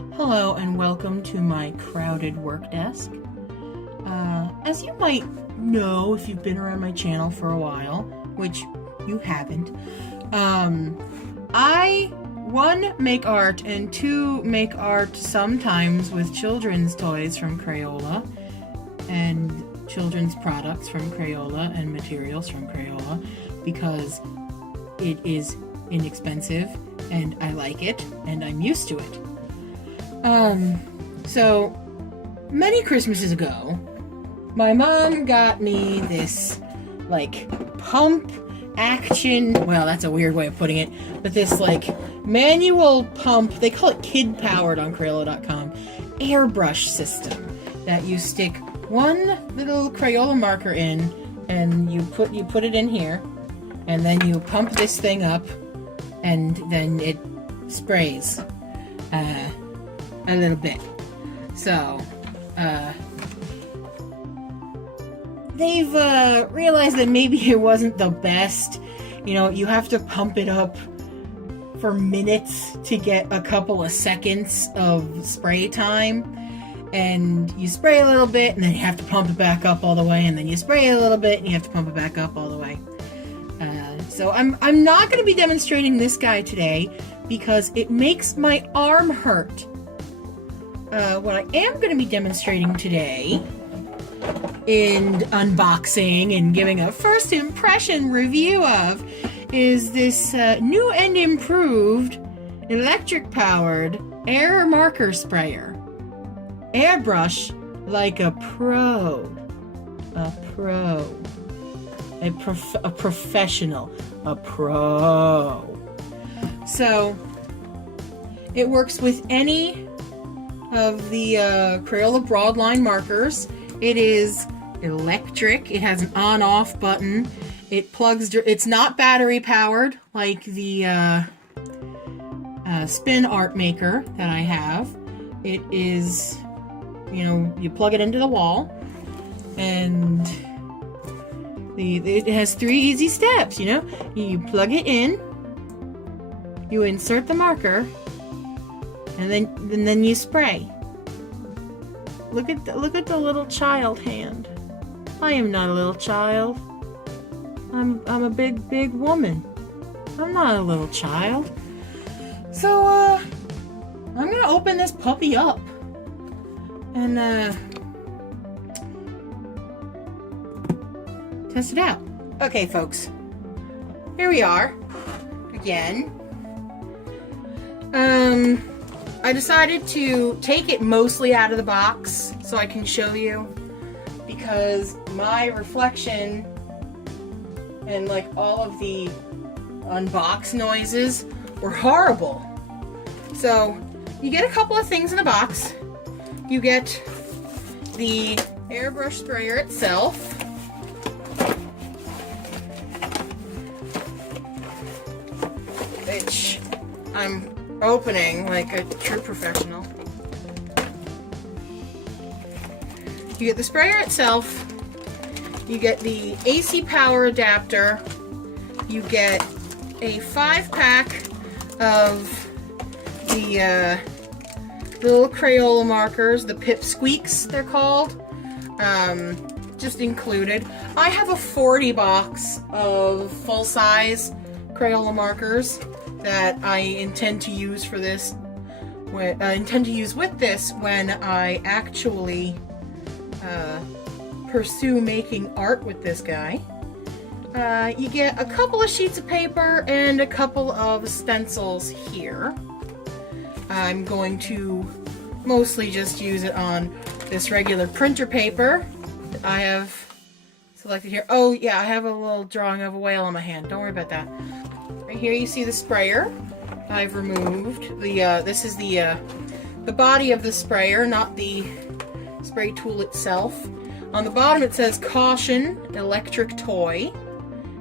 Hello and welcome to my crowded work desk. As you might know if you've been around my channel for a while, which you haven't, I, one, make art, and two, make art sometimes with children's toys from Crayola, and children's products from Crayola, and materials from Crayola, because it is inexpensive, and I like it, and I'm used to it. So, many Christmases ago, my mom got me this, pump action, well, that's a weird way of putting it, but this, manual pump, they call it kid-powered on Crayola.com, airbrush system, that you stick one little Crayola marker in, and you put it in here, and then you pump this thing up, and then it sprays, a little bit. So, they've realized that maybe it wasn't the best. You know, you have to pump it up for minutes to get a couple of seconds of spray time. And you spray a little bit, and then you have to pump it back up all the way, and then you spray a little bit, and you have to pump it back up all the way. So I'm not going to be demonstrating this guy today because it makes my arm hurt. What I am going to be demonstrating today in unboxing and giving a first impression review of is this new and improved electric powered air marker sprayer. Airbrush like a pro. A professional. A pro. So, it works with any of the Crayola broadline markers. It is electric. It has an on-off button. It plugs. It's not battery powered like the spin art maker that I have. It is, you plug it into the wall, and it has 3 easy steps. You plug it in, you insert the marker, and then you spray. Look at the little child hand. I am not a little child. I'm a big woman. I'm not a little child. So I'm gonna open this puppy up and test it out. Okay, folks. Here we are again. I decided to take it mostly out of the box so I can show you, because my reflection and all of the unbox noises were horrible. So you get a couple of things in the box. You get the airbrush sprayer itself, which I'm opening like a true professional. You get the sprayer itself, you get the AC power adapter, you get a 5-pack of the little Crayola markers, the Pip Squeaks they're called, just included. I have a 40 box of full-size Crayola markers that I intend to use for this. With this when I actually pursue making art with this guy. You get a couple of sheets of paper and a couple of stencils here. I'm going to mostly just use it on this regular printer paper that I have selected here. Oh yeah, I have a little drawing of a whale on my hand. Don't worry about that. Right here you see the sprayer. I've removed the, this is the body of the sprayer, not the spray tool itself. On the bottom it says caution, electric toy.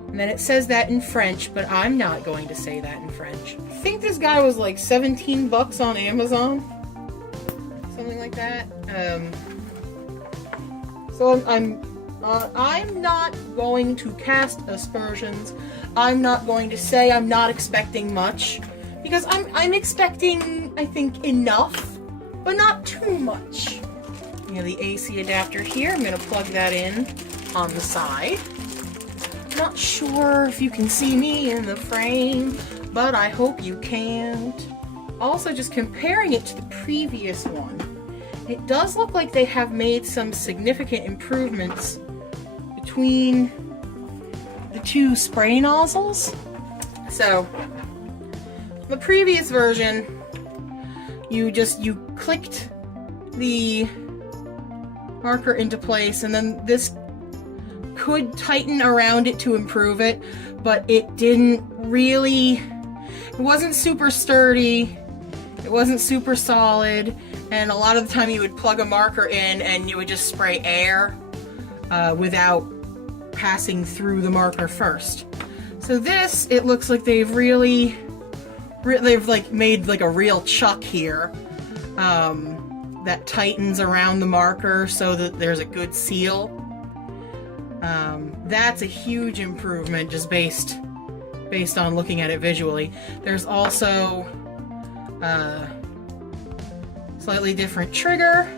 And then it says that in French, but I'm not going to say that in French. I think this guy was like 17 bucks on Amazon. Something like that. So I'm not going to cast aspersions. I'm not going to say I'm not expecting much, because I'm expecting, I think, enough but not too much. You have the AC adapter here. I'm going to plug that in on the side. Not sure if you can see me in the frame, but I hope you can't. Also, just comparing it to the previous one, it does look like they have made some significant improvements between the two spray nozzles. So, the previous version, you clicked the marker into place, and then this could tighten around it to improve it, but it didn't really, it wasn't super sturdy, it wasn't super solid, and a lot of the time you would plug a marker in and you would just spray air without passing through the marker first. So this, it looks like they've they've like made like a real chuck here that tightens around the marker so that there's a good seal. That's a huge improvement just based on looking at it visually. There's also slightly different trigger,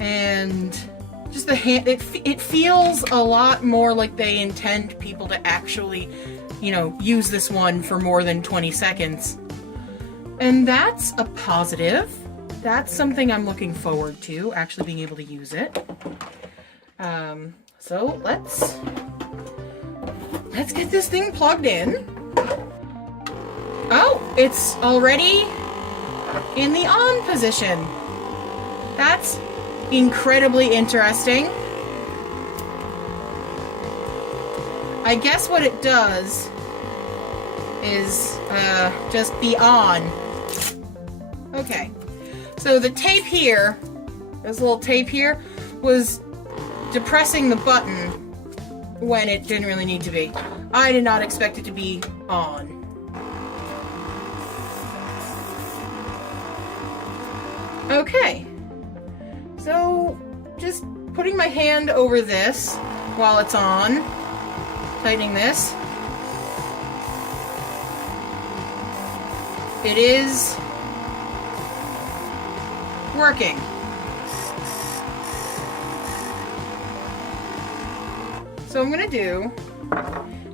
and just the hand, it feels a lot more like they intend people to actually, you know, use this one for more than 20 seconds. And that's a positive. That's something I'm looking forward to, actually being able to use it. So let's get this thing plugged in. Oh, it's already in the on position. That's incredibly interesting. I guess what it does is just be on. Okay, so the tape here, this little tape here, was depressing the button when it didn't really need to be. I did not expect it to be on. Okay, so just putting my hand over this while it's on, tightening this. It is working. So what I'm gonna do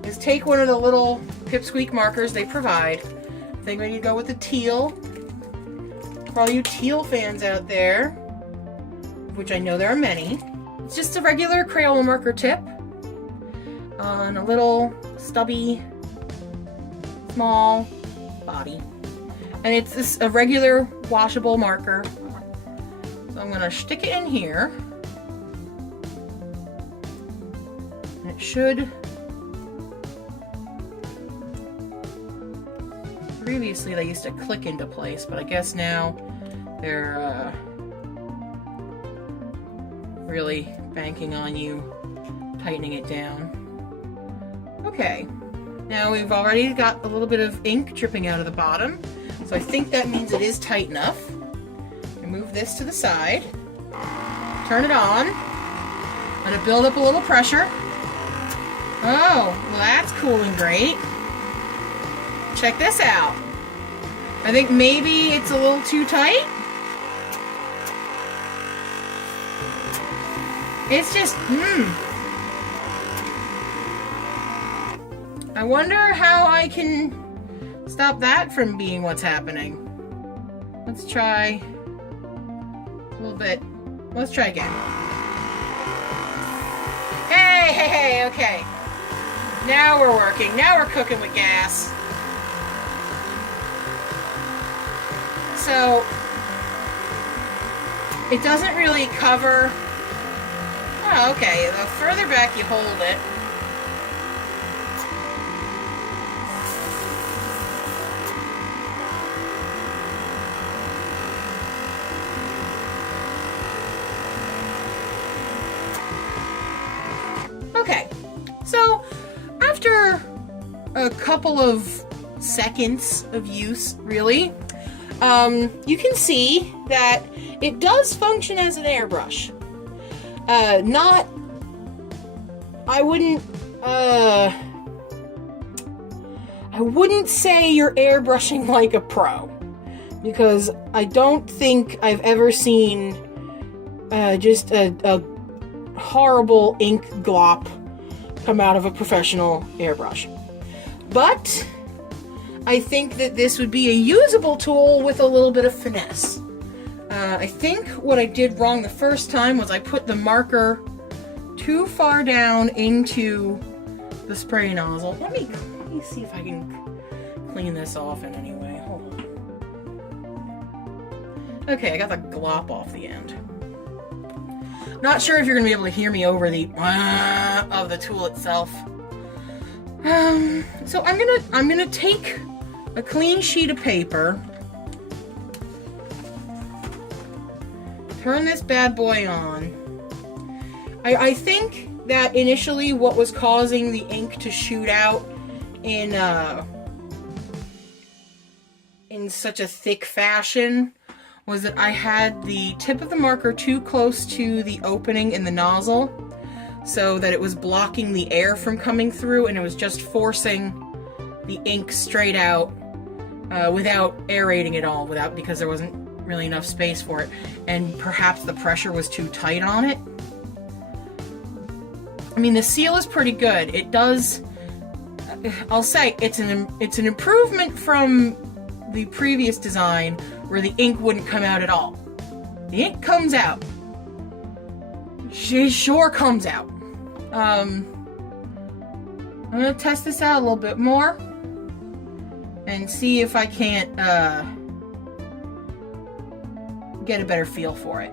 is take one of the little pipsqueak markers they provide. I think we need to go with the teal. For all you teal fans out there, which I know there are many, it's just a regular Crayola marker tip on a little stubby, small body. And it's a regular washable marker. So I'm gonna stick it in here. And it should, previously they used to click into place, but I guess now they're really banking on you tightening it down. Okay, now we've already got a little bit of ink dripping out of the bottom, so I think that means it is tight enough. I move this to the side, turn it on, let it build up a little pressure. Oh, well that's cool and great. Check this out. I think maybe it's a little too tight. It's just, I wonder how I can stop that from being what's happening. Let's try a little bit. Let's try again. Hey, okay. Now we're working. Now we're cooking with gas. So, it doesn't really cover. Oh, okay. The further back you hold it, okay. So, after a couple of seconds of use, really, you can see that it does function as an airbrush. I wouldn't say you're airbrushing like a pro, because I don't think I've ever seen just a horrible ink glop come out of a professional airbrush. But I think that this would be a usable tool with a little bit of finesse. I think what I did wrong the first time was I put the marker too far down into the spray nozzle. Let me see if I can clean this off in any way. Hold on. Okay, I got the glop off the end. Not sure if you're gonna be able to hear me over the of the tool itself. So I'm gonna take a clean sheet of paper, turn this bad boy on. I think that initially what was causing the ink to shoot out in such a thick fashion was that I had the tip of the marker too close to the opening in the nozzle, so that it was blocking the air from coming through, and it was just forcing the ink straight out without aerating it all, because there wasn't really enough space for it, and perhaps the pressure was too tight on it. I mean, the seal is pretty good. It does, I'll say, it's an improvement from the previous design where the ink wouldn't come out at all. The ink comes out. She sure comes out. I'm gonna test this out a little bit more and see if I can't get a better feel for it.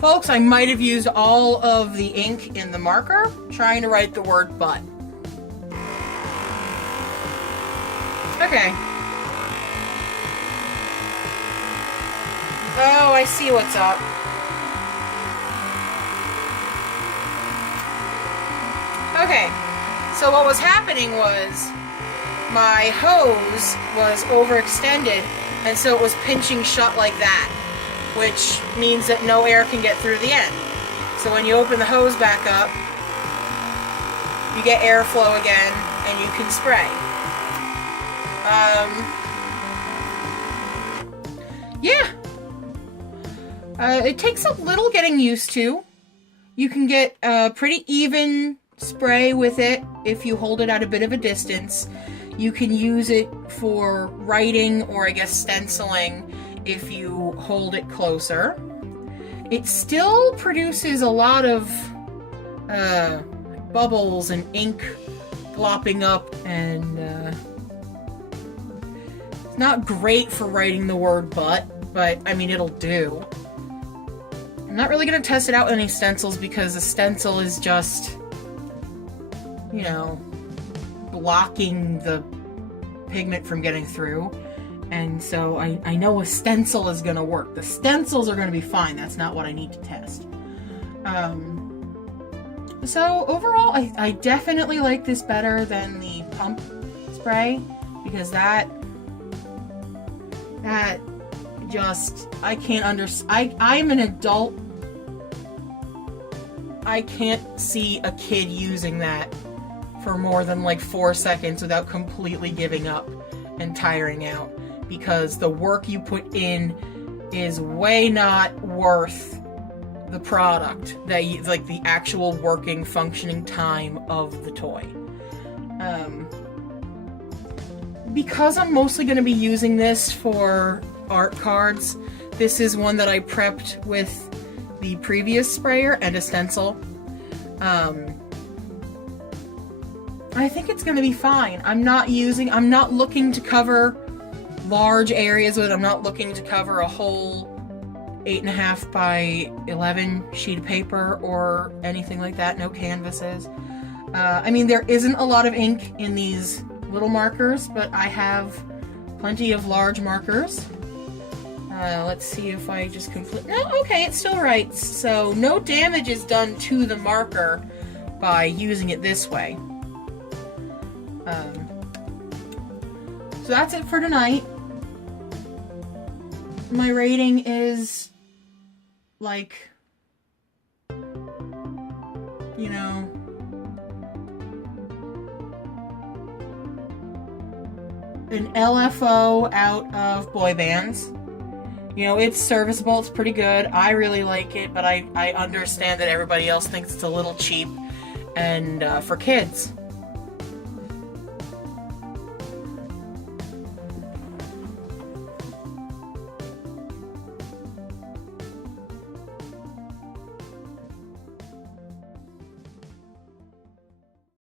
Folks, I might have used all of the ink in the marker trying to write the word but. Okay. Oh, I see what's up. Okay, so what was happening was my hose was overextended, and so it was pinching shut like that, which means that no air can get through the end. So when you open the hose back up, you get airflow again, and you can spray. Yeah. It takes a little getting used to. You can get a pretty even spray with it if you hold it at a bit of a distance. You can use it for writing or, I guess, stenciling if you hold it closer. It still produces a lot of bubbles and ink glopping up, and it's not great for writing the word but I mean, it'll do. I'm not really going to test it out with any stencils because a stencil is just, you know, blocking the pigment from getting through. And so I know a stencil is going to work. The stencils are going to be fine. That's not what I need to test. So overall, I definitely like this better than the pump spray, because that just, I can't understand. I'm an adult. I can't see a kid using that for more than like 4 seconds without completely giving up and tiring out, because the work you put in is way not worth the product, that you, like the actual working, functioning time of the toy. Because I'm mostly going to be using this for art cards, this is one that I prepped with the previous sprayer and a stencil. I think it's going to be fine. I'm not looking to cover large areas with it. I'm not looking to cover a whole 8.5 by 11 sheet of paper or anything like that. No canvases. I mean, there isn't a lot of ink in these little markers, but I have plenty of large markers. Let's see if I just complete... No, okay, it still writes. So no damage is done to the marker by using it this way. So that's it for tonight. My rating is like, you know, an LFO out of boy bands. You know, it's serviceable, it's pretty good. I really like it, but I understand that everybody else thinks it's a little cheap and for kids.